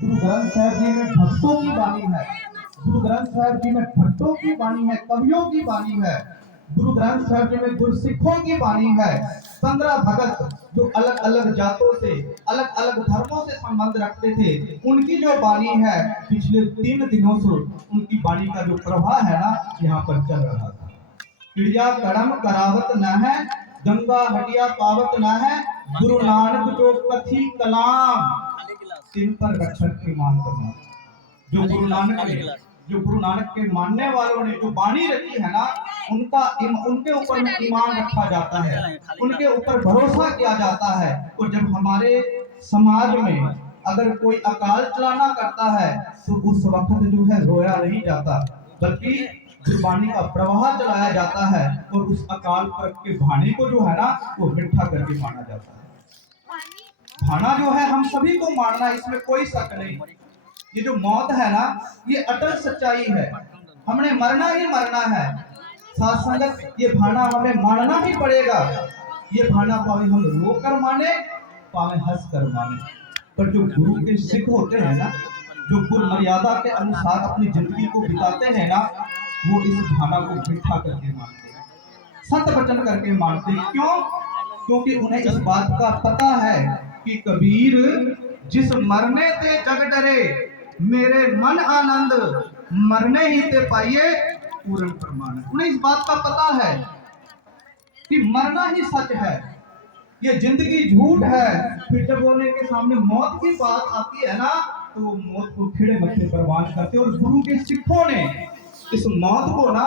गुरु ग्रंथ साहिब जी में भक्तों की वाणी है। गुरु ग्रंथ साहिब जी में भक्तों की वाणी है, कवियों की वाणी है। गुरु ग्रंथ साहिब जी में गुरसिखों की वाणी है। 15 भगत जो अलग अलग जातों से, अलग अलग धर्मों से संबंध रखते थे, उनकी जो वाणी है, पिछले 3 दिनों से उनकी वाणी का जो प्रवाह है ना, यहाँ पर चल रहा था। चिड़िया करम करावत न है, गंगा हटिया पावत न है, गुरु नानक जो कथी कलाम, सिर पर रक्षक के मान करना। जो गुरु नानक ने, जो गुरु नानक के मानने वालों ने जो वाणी रखी है ना, उनके ऊपर में ईमान रखा जाता है, उनके ऊपर भरोसा किया जाता है। और जब हमारे समाज में अगर कोई अकाल चलाना करता है तो उस वक्त जो है रोया नहीं जाता, बल्कि गुरबानी का प्रवाह चलाया जाता है और उस अकाल पुरख के भाने को जो है ना, वो मिठा करके माना जाता है। भाना जो है हम सभी को मानना, इसमें कोई शक नहीं। ये जो मौत है ना, ये अटल सच्चाई है, हमने मरना ही मरना है। साथ संगत ये भाना हमें मानना ही पड़ेगा। ये भाना पावे हम रो कर माने, पावे हंस कर माने। पर जो गुरु के सिख होते हैं ना, जो गुरु मर्यादा के अनुसार अपनी जिंदगी को बिताते हैं ना, वो इस भाना को मिठा करके मानते हैं, सत्य वचन करके मानते हैं। क्यों? क्योंकि उन्हें इस बात का पता है कि कबीर जिस मरने ते जग डरे, मेरे मन आनंद मरने ही ते पाइए पूर्ण प्रमाण। उन्हें इस बात का पता है कि मरना ही सच है, ये जिंदगी झूठ है। फिर जब बोलने के सामने मौत की बात आती है ना, तो वो मौत को खिड़े मत्थे प्रवान करते। और गुरु के सिखों ने इस मौत को ना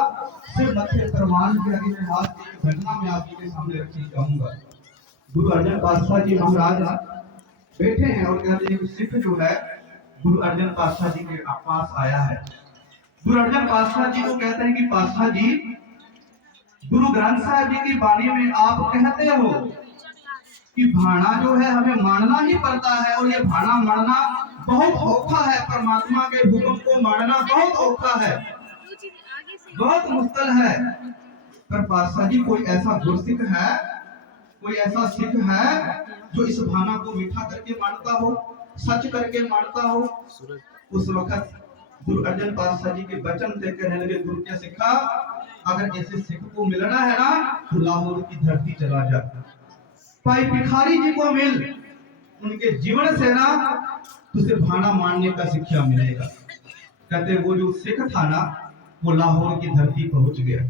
सिर मत्थे प्रवान के आगे हाथ की घटना में आपके सामने रखनी चाहूंगा। गुरु अर्जन पातशाह जी महाराज बैठे हैं और कहते हैं सिख जो है गुरु अर्जन पातशाह जी के पास आया है। गुरु अर्जन पातशाह जी को कहते हैं कि पातशाह जी, गुरु ग्रंथ साहिब जी की वाणी में आप कहते हो कि भाना जो है हमें मानना ही पड़ता है, और ये भाना मानना बहुत औखा है। परमात्मा के हुक्म को मानना बहुत औखा है, बहुत मुश्किल है। पर पातशाह जी, कोई ऐसा गुरसिख है, कोई ऐसा सिख है जो इस भाना को मीठा करके मानता हो, सच करके मानता हो? उस वक्त गुरु अर्जन पातशाह जी के वचन से कहने लगे, गुरु क्या सिखा, अगर ऐसे सिख को मिलना है ना, तो लाहौर की धरती चला जा, भाई भिखारी जी को मिल, उनके जीवन से ना तुझे भाना मानने का शिक्षा मिलेगा। कहते वो जो सिख था ना, वो लाहौर की धरती पहुंच गया।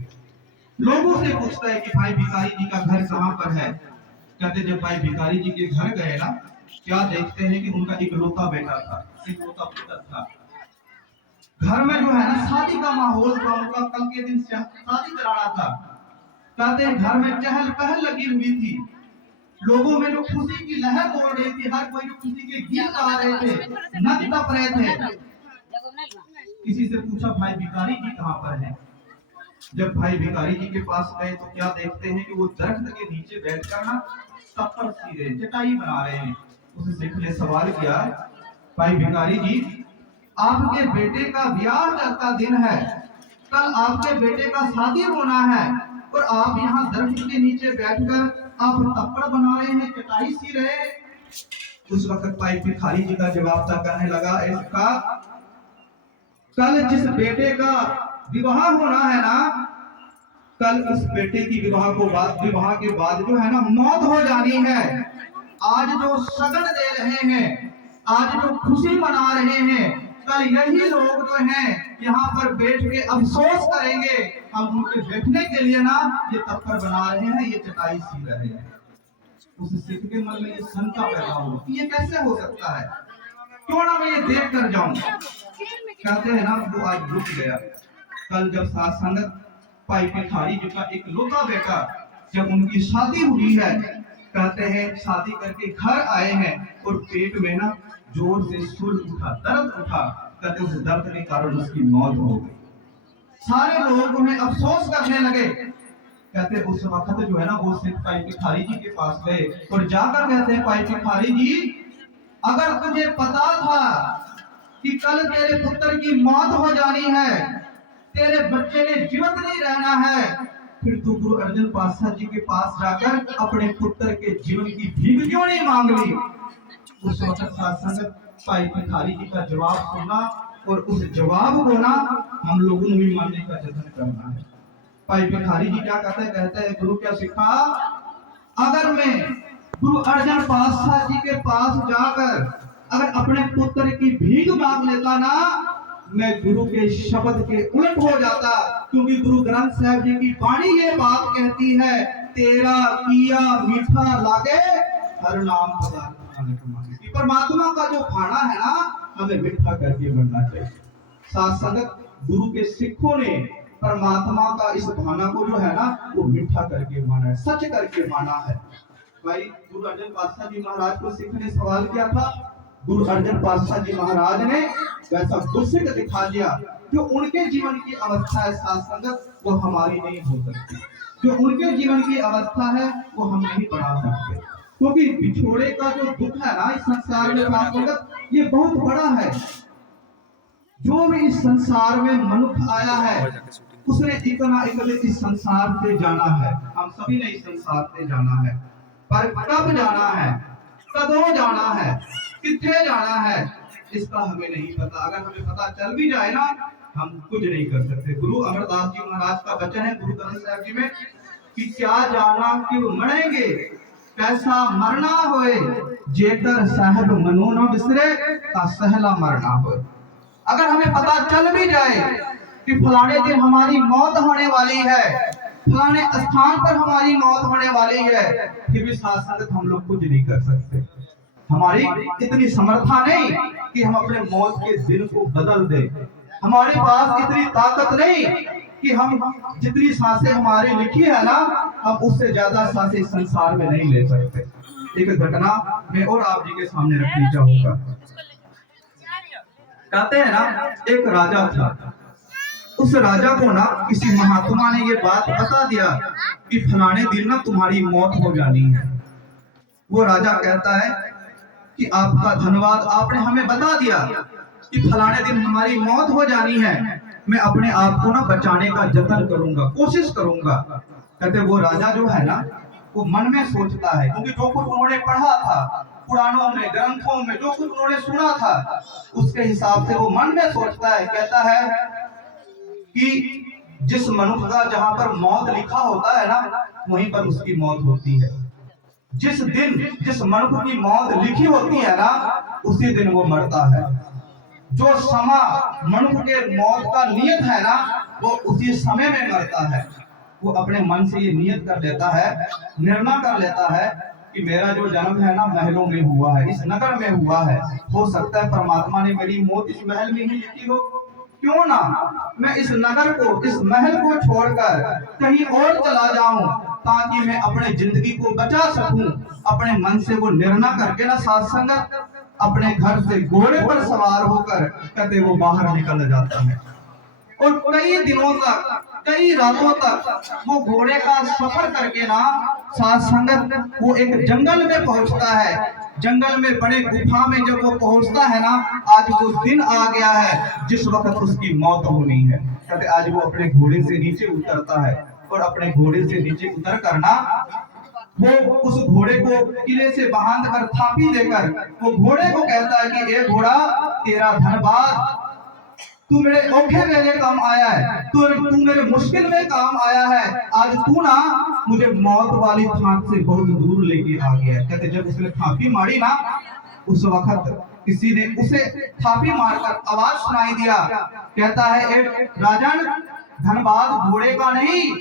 लोगों से पूछता है कि भाई भिखारी जी का घर कहाँ पर है। कहते जब भाई भिखारी जी के घर गए ना, क्या देखते हैं कि उनका इकलौता बेटा था, इकलौता पुत्र था। घर में जो है ना शादी का माहौल था, उनका कल के दिन शादी कराना था। कहते हैं घर में चहल पहल लगी हुई थी, लोगों में जो खुशी की लहर बोल रही थी, हर कोई जो खुशी के गीत गा रहे थे, नच टप रहे थे। किसी से पूछा भाई भिखारी जी कहाँ पर है। जब भाई भिखारी जी के पास गए तो क्या देखते हैं कि वो दरख्त के नीचे बैठकर ना तप्पर सी रहे, चटाई बना रहे हैं। उस सिख ने सवाल किया, भाई भिखारी जी, आपके बेटे का ब्याह का दिन है, कल आपके बेटे का शादी होना है, और आप यहाँ दरख्त के नीचे बैठकर आप तप्पड़ बना रहे हैं, चटाई सी रहे। उस वक्त भाई भिखारी जी का जवाब था, कहने लगा, इसका कल जिस बेटे का विवाह होना है ना, कल उस बेटे की विवाह के बाद जो है ना मौत हो जानी है। आज जो शगन दे रहे हैं, आज जो खुशी मना रहे हैं, कल यही लोग जो हैं यहाँ पर बैठ के अफसोस करेंगे, हम उनके बैठने के लिए ना ये तप्पर बना रहे हैं, ये चटाई सी रहे हैं। उस सिख के मन में ये शंका पैदा हो कि ये कैसे हो सकता है, क्यों ना मैं ये देख कर जाऊं। कहते हैं ना वो आज रुक गया। कल जब साथ संगत भाई भिखारी जी का इकलौता बेटा, जब उनकी शादी हुई है, कहते हैं शादी करके घर आए हैं और पेट में ना जोर से सुर उठा, दर्द उठा। कहते उस दर्द के कारण उसकी मौत हो गई। सारे लोग उन्हें अफसोस करने लगे। कहते उस वक्त जो है ना वो सिर्फ भाई भिखारी जी के पास गए और जाकर कहते हैं, भाई भिखारी जी, अगर तुझे पता था कि कल तेरे पुत्र की मौत हो जानी है, तेरे बच्चे ने जीवित नहीं रहना है, फिर तू गुरु अर्जन पातशाह जी के पास जाकर अपने पुत्र के जीवन की भीख क्यों नहीं मांग ली। उस वक्त साथ संगत भाई भिखारी जी का जवाब सुनना और उस जवाब को ना हम लोगों ने भी मानने का जतन करना है। भाई भिखारी जी क्या कहते हैं गुरु क्या सिखा, अगर मैं गुरु अर्जन पातशाह जी के पास जाकर अगर अपने पुत्र की भीख मांग लेता ना, मैं गुरु के शब्द के उलट हो जाता, क्योंकि गुरु ग्रंथ साहिब जी की वाणी ये बात कहती है, तेरा किया मीठा लागे हर नाम पदार्थ। परमात्मा का जो खाना है ना, हमें मीठा करके बनना चाहिए। साथ संगत गुरु के सिखों ने परमात्मा का इस खाना को जो है ना वो मीठा करके माना है, सच करके माना है। भाई गुरु अर्जन पातशाह जी महाराज को सिख ने सवाल किया था, गुरु अर्जन पातशाह जी महाराज ने वैसा गुरसिख दिखा दिया, जो उनके जीवन की अवस्था है साथ संगत वो हमारी नहीं हो सकती, जो उनके जीवन की अवस्था है वो हम नहीं बढ़ा सकते, क्योंकि बिछोड़े का जो दुख है ना इस संसार में साथ संगत ये बहुत बड़ा है। जो भी इस संसार में मनुष्य आया है उसने इतना इस संसार से जाना है, हम सभी ने इस संसार से जाना है, पर कब जाना है, कदों जाना है, कितने जाना है इसका हमें नहीं पता। अगर हमें पता चल भी जाए ना हम कुछ नहीं कर सकते। गुरु अमरदास जी महाराज का वचन है गुरु ग्रंथ साहिब जी में कि क्या जाना क्यों मरेंगे, कैसा मरना होए, जेकर साहब मनो न बिसरे ता सहला मरना होए। अगर हमें पता चल भी जाए कि फलाने दिन हमारी मौत होने वाली है, फलाने स्थान पर हमारी मौत होने वाली है, फिर भी साथ साथ हम लोग कुछ नहीं कर सकते। हमारी इतनी समर्था नहीं कि हम अपने मौत के दिन को बदल दें, हमारे पास इतनी ताकत नहीं कि हम जितनी सांसें हमारी लिखी है ना हम उससे ज्यादा सांसें संसार में नहीं ले सकते। एक घटना मैं और आप जी के सामने रखनी चाहूंगा। कहते हैं ना एक राजा था, उस राजा को ना किसी महात्मा ने ये बात बता दिया कि फलाने दिन ना तुम्हारी मौत हो जानी है। वो राजा कहता है कि आपका धन्यवाद, आपने हमें बता दिया कि फलाने दिन हमारी मौत हो जानी है, मैं अपने आप को ना बचाने का जतन करूंगा, कोशिश करूंगा। कहते वो राजा जो है ना वो मन में सोचता है, क्योंकि जो कुछ उन्होंने पढ़ा था पुराणों में ग्रंथों में जो कुछ उन्होंने सुना था उसके हिसाब से वो मन में सोचता है, कहता है कि जिस मनुष्य का जहां पर मौत लिखा होता है ना वहीं पर उसकी मौत होती है। जिस दिन जिस मनुष्य की मौत लिखी होती है ना उसी दिन वो मरता है। जो समा मनुष्य के मौत का नियत है ना वो उसी समय में मरता है। वो अपने मन से ये नियत कर लेता है, निर्णय कर लेता है कि मेरा जो जन्म है ना महलों में हुआ है, इस नगर में हुआ है, हो सकता है परमात्मा ने मेरी मौत इस महल में ही लिखी हो, क्यों ना मैं इस नगर को इस महल को छोड़कर कहीं और चला जाऊं ताकि मैं अपने जिंदगी को बचा सकूं। अपने मन से वो निर्णय करके ना साथ संगत अपने घर से घोड़े पर सवार होकर कहते वो बाहर निकल जाता है और कई दिनों तक कई रातों तक वो घोड़े का सफर करके ना साथ संगत वो एक जंगल में पहुंचता है। जंगल में बड़े गुफा में जब वो पहुंचता है ना आज वो दिन आ गया है जिस वक्त उसकी मौत होनी है। कहते आज वो अपने घोड़े से नीचे उतरता है और अपने घोड़े से नीचे उतर कर ना वो उस घोड़े को किले से बांध कर थापी देकर वो घोड़े को कहता है कि ए घोड़ा तेरा धन्यवाद, तू मेरे औखे वेले काम आया है, तू मेरे मुश्किल में काम आया है, आज तू ना मुझे मौत वाली फांक से बहुत दूर लेके आ गया है। कहते जब उसने थापी मारी ना उस वक्त किसी ने उसे थापी मारकर आवाज सुनाई दिया, कहता है ए राजन धन्यवाद घोड़े का नहीं,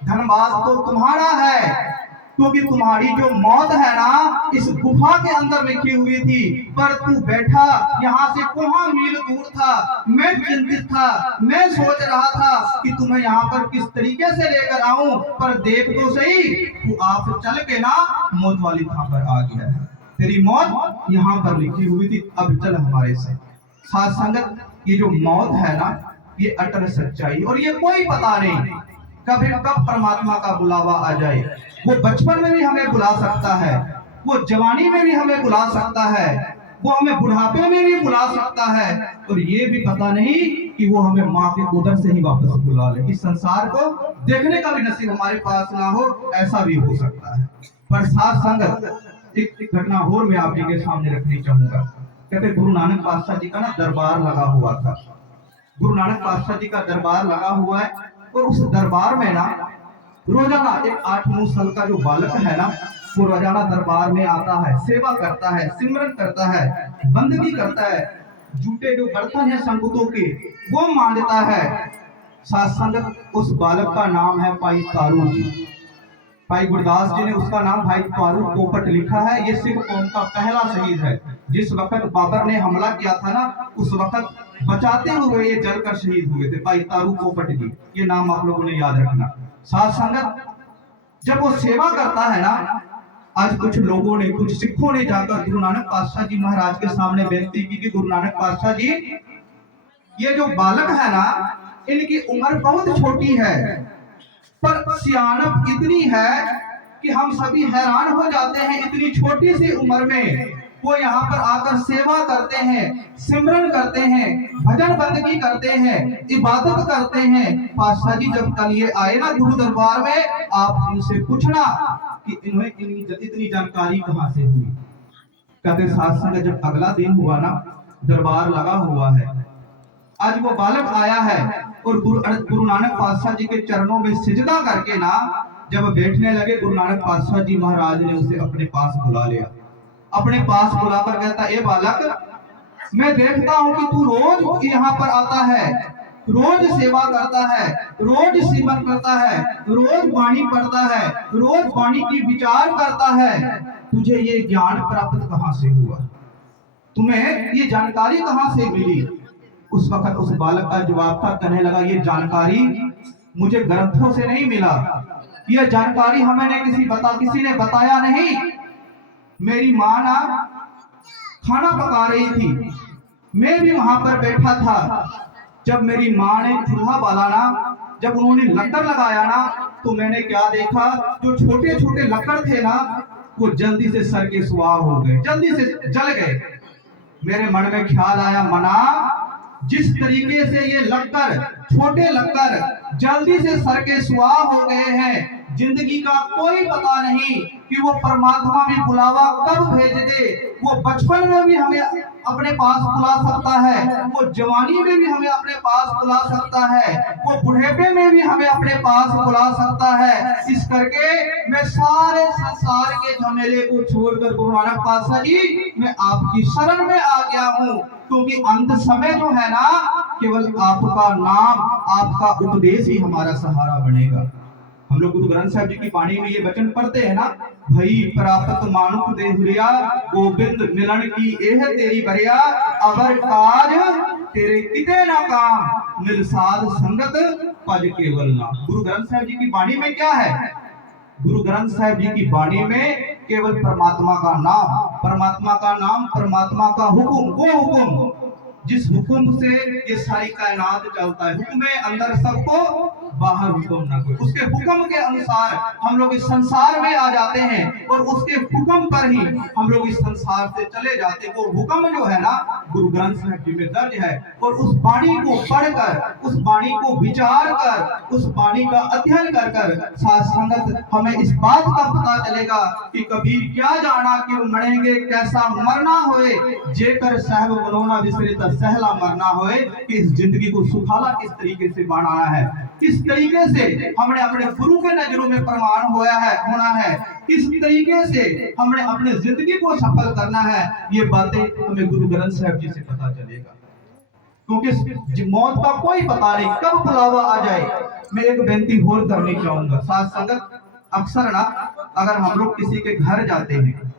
धन्यवाद तो तुम्हारा है, क्योंकि तुम्हारी जो मौत है ना इस गुफा के अंदर लिखी हुई थी, पर तू बैठा यहाँ से कोहा मील दूर था, मैं चिंतित था, मैं सोच रहा था कि तुम्हें यहाँ पर किस तरीके से लेकर आऊं, पर देख तो सही तू आप चल के ना मौत वाली थाप पर आ गया है, तेरी मौत यहाँ पर लिखी हुई थी, अब चल हमारे से। साथ संगत ये जो मौत है ना ये अटल सच्चाई, और ये कोई पता नहीं कभी कब परमात्मा का बुलावा आ जाए। वो बचपन में भी हमें बुला सकता है, वो जवानी में भी हमें बुला सकता है, वो हमें बुढ़ापे में भी बुला सकता है, और ये भी पता नहीं कि वो हमें माँ के उदर से ही वापस बुला ले। इस संसार को देखने का भी नसीब हमारे पास ना हो, ऐसा भी हो सकता है। पर साथ संगत एक घटना और मैं आप जी के सामने रखनी चाहूंगा। कहते गुरु नानक पातशाह जी का ना दरबार लगा हुआ था। गुरु नानक पातशाह जी का दरबार लगा हुआ है और उस दरबार में ना रोजाना एक 8-9 साल का जो बालक है ना, वो रोजाना दरबार में आता है, सेवा करता है, सिमरन करता है, बंदगी करता है, जूठे जो बर्तन है संगतों के वो मांगता है। साथ संगत उस बालक का नाम है भाई तारू जी। भाई गुरदास जी ने उसका नाम भाई तारू पोपट लिखा है। ये सिख कौम का पहला शहीद है। जिस वक्त बाबर ने हमला किया था ना, उस वक्त बचाते हुए ये जलकर शहीद हुए थे, भाई तारू पोपट जी। ये नाम आप लोगों ने याद रखना। साथ संगत जब वो सेवा करता है ना, आज कुछ लोगों ने, कुछ सिखों ने जाकर गुरु नानक पातशाह जी महाराज के सामने बेनती की कि गुरु नानक पातशाह जी, ये जो बालक है ना, इनकी उम्र बहुत छोटी है पर सियानत इतनी है कि हम सभी हैरान हो जाते हैं। इतनी छोटी सी उम्र में वो यहाँ पर आकर सेवा करते हैं, सिमरन करते हैं, भजन बंदगी करते हैं, इबादत करते हैं। पातशाह जी जब कल ये आए ना गुरु दरबार में, आप इनसे पूछना कि इन्हें इतनी जानकारी कहाँ से हुई। कहते साथ संग जब अगला दिन हुआ ना, दरबार लगा हुआ है, आज वो बालक आया है और गुरु नानक पातशाह जी के चरणों में सिजदा करके ना जब बैठने लगे, गुरु नानक पातशाह जी महाराज ने उसे अपने पास बुला लिया। अपने पास बुलाकर कहता, ए बालक, मैं देखता हूं कि तू रोज यहाँ पर आता है, रोज सेवा करता है, रोज सिमरन करता है, रोज वाणी पढ़ता है, रोज वाणी की विचार करता है। तुझे ये ज्ञान प्राप्त कहाँ से हुआ? तुम्हें ये जानकारी कहाँ से मिली? उस वक्त उस बालक का जवाब था, कहने लगा, ये जानकारी मुझे ग्रंथों से नहीं मिला, यह जानकारी हमें किसी ने बताया नहीं। मेरी माँ ना खाना पका रही थी, मैं भी वहां पर बैठा था। जब मेरी माँ ने चूल्हा बाला ना, जब उन्होंने लकड़ लगाया ना, तो मैंने क्या देखा, जो छोटे छोटे लकड़ थे ना, वो जल्दी से सर के सुहा हो गए, जल्दी से जल गए। मेरे मन में ख्याल आया, मना, जिस तरीके से ये लक्कर, छोटे लक्कर जल्दी से सर के सुहा हो गए हैं, जिंदगी का कोई पता नहीं कि वो परमात्मा भी बुलावा कब भेज दे। वो बचपन में भी हमें अपने पास बुला सकता है, वो जवानी में भी हमें अपने पास बुला सकता है, वो बुढ़ेपे में भी हमें अपने पास बुला सकता है। इस करके मैं सारे संसार के झमेले को छोड़कर गुरु नानक पातशाह जी, मैं आपकी शरण में आ गया हूँ, क्योंकि अंत समय जो है ना, केवल आपका नाम, आपका उपदेश ही हमारा सहारा बनेगा। हम लोग गुरु ग्रंथ साहिब जी की वाणी में ये वचन पढ़ते हैं ना, भई प्राप्त मानुख देहुरिया, गोविंद मिलन की एह तेरी बरिया, अवर काज तेरे किते ना काम, मिल साध संगत पद केवल ना। गुरु ग्रंथ साहिब जी की वाणी में क्या है? गुरु ग्रंथ साहिब जी की वाणी में केवल परमात्मा का नाम, परमात्मा का नाम, परमात्मा का हुक्म, वो हुक्म जिस हुक्म से ये सारी कायनात चलता है। हुक्म है अंदर सबको, बाहर हुक्म ना कोई। उसके हुक्म के अनुसार हम लोग इस संसार में आ जाते हैं और उसके हुक्म पर ही हम लोग इस संसार से चले जाते हैं। वो हुक्म जो है ना, गुरु ग्रंथ साहिब जी में दर्ज है। और उस वाणी को पढ़कर, उस वाणी को विचार कर, उस वाणी का अध्ययन कर कर साथ संगत हमें इस बात का पता चलेगा कि कबीर क्या जाना कि मरेंगे कैसा मरना होए, जेकर साहब मनोना विसरित सहला मरना होए, कि इस जिंदगी को सुखाला किस तरीके से बनाना है, किस तरीके से हमने अपने गुरु के नजरों में प्रमाण होना है, किस तरीके से हमने अपने जिंदगी को सफल करना है। ये बातें हमें गुरु ग्रंथ साहिब जी से पता चलेगा, क्योंकि मौत का कोई पता नहीं कब बुलावा आ जाए। मैं एक बेनती और करनी चाहूंगा साथ संगत, अक्सर ना अगर हम लोग किसी के घर जाते हैं,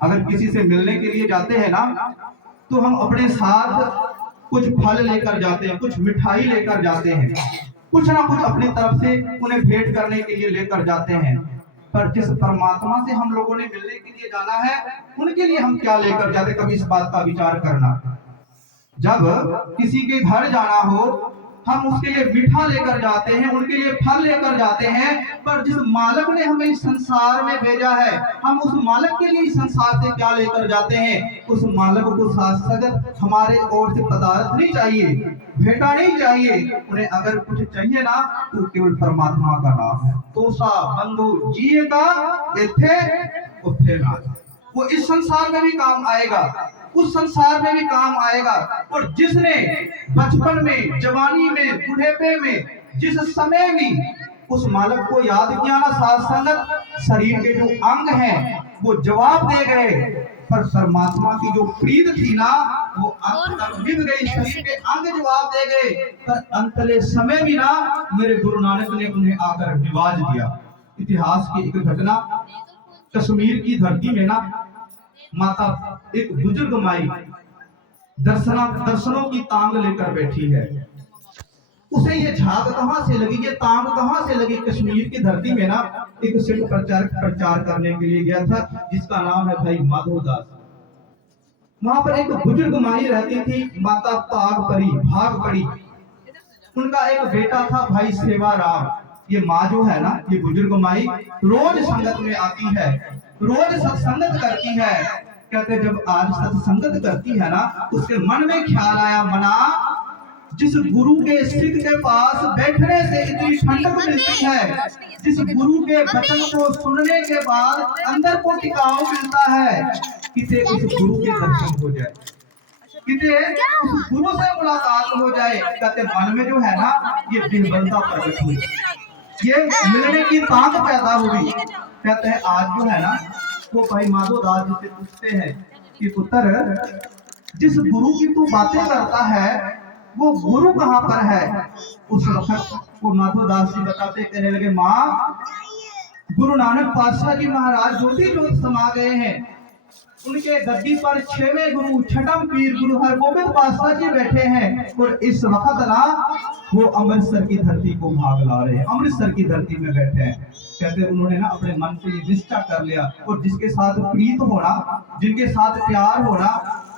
अगर किसी से मिलने के लिए जाते हैं ना, तो हम अपने साथ कुछ फल लेकर जाते हैं, कुछ मिठाई लेकर जाते हैं, कुछ ना कुछ अपनी तरफ से उन्हें भेंट करने के लिए लेकर जाते हैं। पर जिस परमात्मा से हम लोगों ने मिलने के लिए जाना है, उनके लिए हम क्या लेकर जाते, कभी इस बात का विचार करना। जब किसी के घर जाना हो, हम उसके लिए मीठा लेकर जाते हैं, उनके लिए फल लेकर जाते हैं। पर जिस मालिक ने हमें इस संसार में भेजा है, हम उस मालिक के लिए इस संसार से क्या लेकर जाते हैं, उस मालिक को साथ साथ हमारे ओर से पदार्थ नहीं चाहिए, भेंटा नहीं चाहिए। उन्हें अगर कुछ चाहिए ना, तो केवल परमात्मा का नाम है। तो सा बंधु जिए का इथे उठे ना, वो इस संसार में भी काम आएगा। उस संसार में भी काम आएगा। और जिसने बचपन में, जवानी में, बुढ़ेपे में, जिस समय भी उस मालिक को याद किया ना, साथ संगत शरीर के जो अंग हैं वो जवाब दे गए, पर परमात्मा की जो प्रीत थी ना वो अंत तक निभ गई, शरीर के अंग जवाब दे गए, पर अंतले समय भी ना मेरे गुरु नानक ने उन्हें आकर निवाज दिया। इतिहास की एक घटना, कश्मीर की धरती में ना माता एक बुजुर्ग माई दर्शनों की तांग लेकर बैठी है। उसे ये झाग कहां से लगी, ये तांग कहां से लगी? कश्मीर की धरती में ना एक सिख प्रचार करने के लिए गया था जिसका नाम है भाई माधव दास। वहां पर एक बुजुर्ग माई रहती थी, माता भाग पड़ी। उनका एक बेटा था भाई सेवाराम। ये माँ जो है ना, ये बुजुर्ग माई रोज संगत में आती है, रोज सत्संगत करती है। कहते जब आज सत्संगत करती है ना, उसके मन में ख्याल आया, मना जिस गुरु के सिख के पास बैठने से इतनी ठंडक मिलती है, जिस गुरु के वचन को सुनने के बाद अंदर को टिकाव मिलता है, किसे उस गुरु के दर्शन हो जाए, किसे उस गुरु से मुलाकात हो जाए। कहते मन में जो है ना ये निर्बलता प्रकट हुई, ये मिलने की ताक पैदा हुई। कहते हैं आज जो है ना वो भाई माधव दास जी से पूछते हैं कि पुत्र, जिस गुरु की तू बातें करता है वो गुरु कहाँ पर है? उस वक्त वो माधव दास जी बताते, कहने लगे, माँ गुरु नानक पातशाह जी महाराज ज्योति ज्योत समा गए हैं। उनके गद्दी पर 6वें गुरु छठम पीर गुरु हरगोबिंद पातशाह जी बैठे हैं और इस वक्त ना वो अमृतसर की धरती को भाग ला रहे हैं, अमृतसर की धरती में बैठे हैं। कहते उन्होंने ना अपने मन से ये निश्चय कर लिया, और जिसके साथ प्रीत होना, जिनके साथ प्यार होना,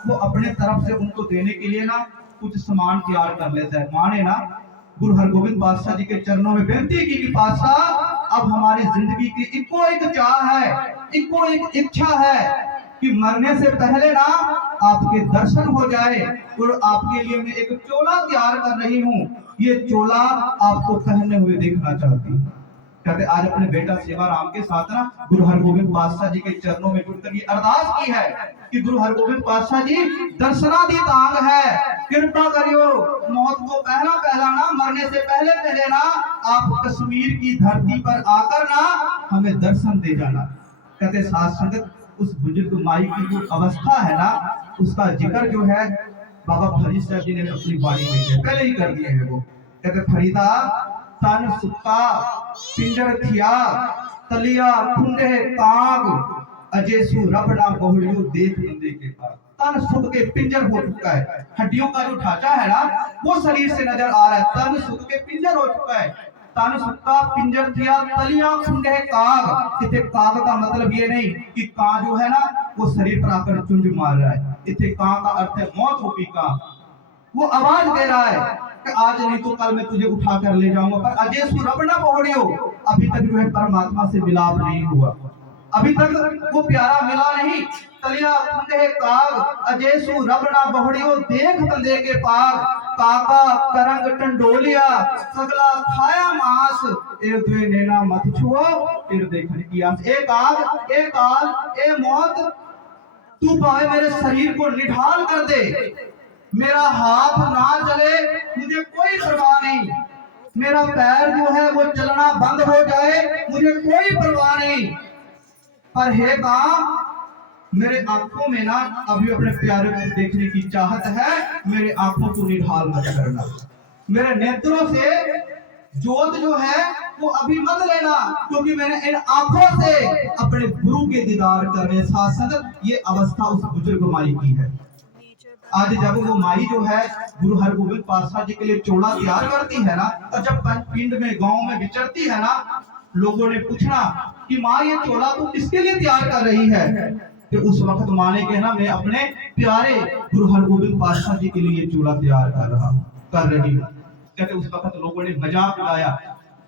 वो अपने तरफ से उनको देने के लिए ना कुछ सामान तैयार कर लेता है। माँ ने ना गुरु हरगोबिंद पातशाह जी के चरणों में बेनती की कि पातशाह अब हमारी जिंदगी की इको एक चाह है, इको एक इच्छा है कि मरने से पहले ना आपके दर्शन हो जाए, और आपके लिए मैं एक चोला तैयार कर रही हूँ, ये चोला आपको पहनने हुए देखना चाहती हूँ। कहते आज अपने बेटा सेवाराम के साथ ना गुरु हरगोबिंद पातशाह जी के चरणों में जुड़कर ये अरदास की है कि गुरु हरगोबिंद पातशाह जी दर्शनादि तांग है, कृपा करियो, मौत को पहला ना, मरने से पहले ना आप कश्मीर की धरती पर आकर ना हमें दर्शन दे जाना। कहते साथ संगत उस बुजुर्ग माई की जो अवस्था है ना उसका जिक्र जो है बाबा फरीद साहब जी ने अपनी वाणी में पहले ही कर दिए हैं। वो कहते फरीदा तन सुक्का पिंजर थिया तलिया कुंडे ताग अजेसु रबड़ा बहुलियो देख बंदे के पास। तन सुख के पिंजर हो चुका है, हड्डियों का जो ढांचा है ना वो शरीर से नजर आ रहा है, तन सुख के पिंजर हो चुका है। तन सुक्का पिंजर थिया तलिया कुंडे काग। इथे काग का मतलब ये नहीं कि काग जो है ना वो शरीर पर आकर चुंझ मार रहा है, इथे काग का अर्थ है मौत रूपी काग। वो आवाज दे रहा है कि आज नहीं तो कल मैं तुझे उठा कर ले जाऊंगा, पर अजेसु रबड़ा बहुलियो, अभी तक जो है परमात्मा से मिलाप नहीं हुआ, अभी तक वो प्यारा मिला नहीं। तलिया कुंडे काग अजेसु रबड़ा बहुलियो देख बंदे के पाग। काका करंग टंडोलिया सगला खाया मांस, ए द्वे नैना मत छुओ फिर देखने की आस। ए काग, ए काल, ए मौत, तू भावे मेरे शरीर को निढाल कर दे, मेरा हाथ ना चले मुझे कोई परवाह नहीं, मेरा पैर जो है वो चलना बंद हो जाए मुझे कोई परवाह नहीं, पर हे काम मेरे आंखों में ना अभी अपने प्यारे को देखने की चाहत है, मेरे आंखों को निढाल मत करना, मेरे नेत्रों से जोत जो है वो अभी मत लेना, क्योंकि मैंने इन आंखों से अपने गुरु के दीदार करने। साथ साथ ये अवस्था उस बुजुर्ग माई की है। आज जब वो माई जो है गुरु हरगोबिंद पातशाह जी के लिए चोला तैयार करती है ना, और जब पंचपिंड में गांव में विचरती है ना, लोगों ने पूछना कि माँ ये चोला तू किसके लिए तैयार कर रही है? तो उस वक्त माँ ने कहना मैं अपने प्यारे गुरु हरगोबिंद पातशाह जी के लिए चोला तैयार कर रही हूँ। कहते उस वक्त लोगों ने मजाक उड़ाया,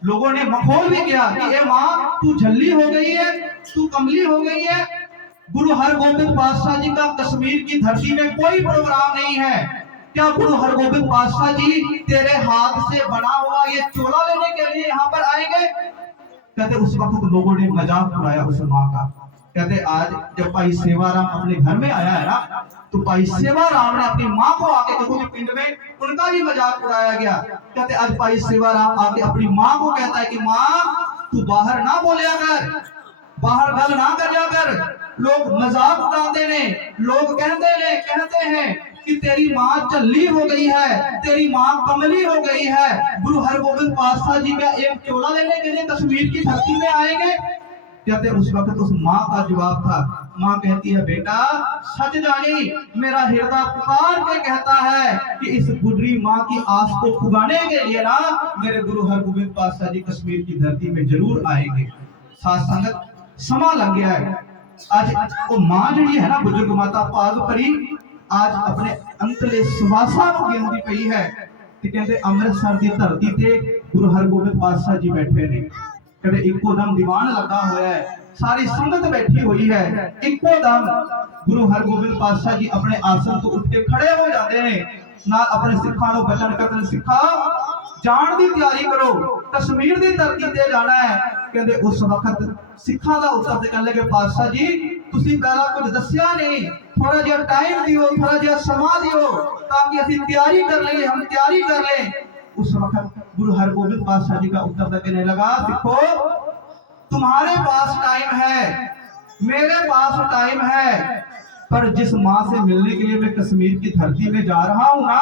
लोगों ने मखौल भी किया कि ए माँ तू झल्ली हो गई है, तू कमली हो गई है, गुरु हरगोबिंद पातशाह जी का कश्मीर की धरती में कोई प्रोग्राम नहीं है, क्या गुरु हरगोबिंद पातशाह जी तेरे हाथ से बना हुआ ये चोला लेने के लिए यहाँ पर आएंगे? कहते उस वक्त लोगों ने मजाक उड़ाया उस माँ का। कहते आज जब भाई सेवाराम अपने घर में आया है ना, तो भाई सेवाराम ने अपनी माँ को आके, देखो कि पिंड में उनका भी मजाक उड़ाया गया। कहते आज भाई सेवाराम आके अपनी माँ को कहता है कि माँ तू बाहर ना बोलिया कर, बाहर गल ना कर कर, लोग मजाक उड़ाते ने, लोग कहते हैं कि तेरी माँ चल्ली हो गई है, तेरी माँ कमली हो गई है। गुरु हरगोबिंद पातशाह जी का एक चोला लेने के लिए कश्मीर की धरती में आएंगे। कहते उस वक्त उस माँ का जवाब था, माँ कहती है बेटा सच जानी, मेरा हृदय पुकार के कहता है कि इस बुढ़ी माँ की आस को पुगाने के लिए ना मेरे गुरु हरगोबिंद पातशाह जी कश्मीर की धरती में जरूर आएंगे। साथ संगत समा लग गया है। आज वो माँ जी है ना, बुजुर्ग माता पाग परी आज अपने अंतले सुवासा को गिनती पई है। ते कहते अमृतसर की धरती ते गुरु हरगोबिंद पातशाह जी बैठे ने। कहते इको दम दीवान लगा हुआ है, सारी संगत बैठी हुई है। इको दम गुरु हरगोबिंद पातशाह जी अपने आसन तो उठ के खड़े हो जाते हैं, ना अपने सिखा नु बचन करते, सिखा जान दी तैयारी करो, कश्मीर की धरती ते जाना है। कहते उस वक्त सिखा का उत्तर ते कहने लगे पातशाह जी तुसी पहला कुछ दसिया नहीं, थोड़ा जिहा टाइम दियो, थोड़ा जिहा समा दियो ताकि असि तैयारी कर लें, हम तैयारी कर लें। उस वक्त गुरु हरगोबिंद पातशाह जी का उत्तर कहने लगा, देखो तुम्हारे पास टाइम है, मेरे पास टाइम है, पर जिस माँ से मिलने के लिए मैं कश्मीर की धरती में जा रहा हूँ ना,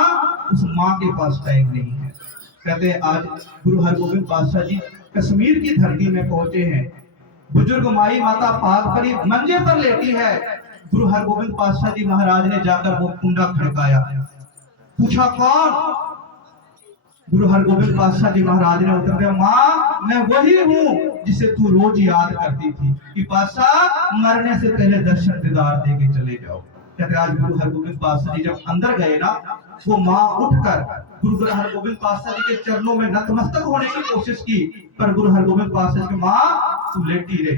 उस माँ के पास टाइम नहीं है। कहते हैं आज गुरु हरगोबिंद पातशाह जी कश्मीर की धरती में पहुंचे हैं। बुजुर्ग माई माता पाग परी मंजे पर लेटी है। गुरु हरगोबिंद पातशाह जी महाराज ने जाकर वो कुंडा खड़काया, पूछा कौन? गुरु हरगोबिंद पातशाह जी महाराज ने उत्तर दिया, माँ मैं वही हूँ जिसे तू रोज याद करती थी कि पातशाह मरने से पहले दर्शन दीदार दे के चले जाओ। कहते आज गुरु हरगोबिंद पातशाह जी जब अंदर गए ना, वो माँ उठकर गुरु हरगोबिंद पातशाह जी के चरणों में नतमस्तक होने की कोशिश की, पर गुरु हरगोबिंद पातशाह जी माँ तू लेटी रहे।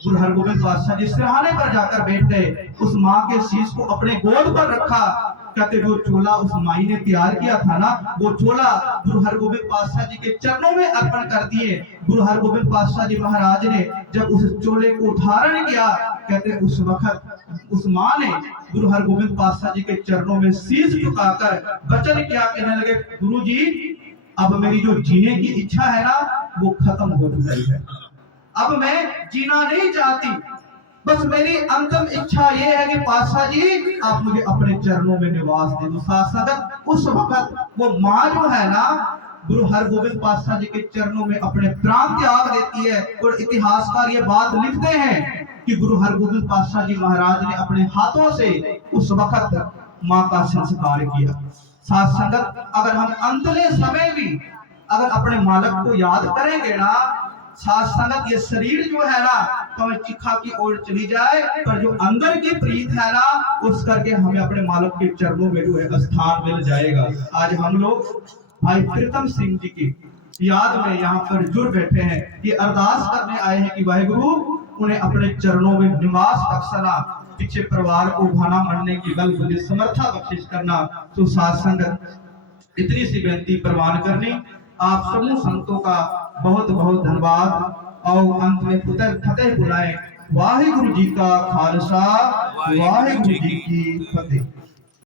गुरु हरगोबिंद पातशाह जी सिरहाने पर जाकर बैठ गए, उस माँ के शीश को अपने गोद पर रखा। कहते जो चोला उस माई ने तैयार किया था ना, वो चोला गुरु हरगोबिंद पातशाह जी के चरणों में अर्पण कर दिए। गुरु हरगोबिंद पातशाह जी महाराज ने जब उस चोले को धारण किया, कहते उस वक्त उस माँ ने गुरु हरगोबिंद पातशाह जी के चरणों में शीश झुकाकर वचन किया, कहने लगे गुरु जी अब मेरी जो जीने की इच्छा है ना वो खत्म हो चुकी है, अब मैं जीना नहीं चाहती, बस मेरी अंतिम इच्छा ये है कि पातशाह जी आप मुझे अपने चरणों में निवास दे दो। साथ उस वक्त वो माँ जो है ना गुरु हरगोबिंद पातशाह जी के चरणों में अपने प्राण त्याग देती है। और इतिहासकार ये बात लिखते हैं कि गुरु हरगोबिंद पातशाह जी महाराज ने अपने हाथों से उस वक्त माँ का संस्कार किया। साथ संगत अगर हम अंतले समय भी अगर अपने मालिक को याद करेंगे ना, साथ संगत ये शरीर जो है ना हमें चिखा की ओर चली जाए, पर जो अंदर की प्रीत है ना उस करके हमें अपने मालिक के चरणों में जो है स्थान मिल जाएगा। आज हम लोग भाई प्रीतम सिंह जी की याद में यहाँ पर जुड़ बैठे हैं, ये अरदास करने आए हैं कि वाहिगुरु उन्हें अपने चरणों में निवास बख्शना, पीछे परिवार को भाना मरने की बल मुझे समर्था बख्शिश करना। तो साथ संगत इतनी सी बेनती प्रवान करनी। आप समूह संतों का बहुत बहुत धन्यवाद। और अंत में फतेह बुलाए। वाहिगुरु जी का खालसा, वाहिगुरु जी की फतेह।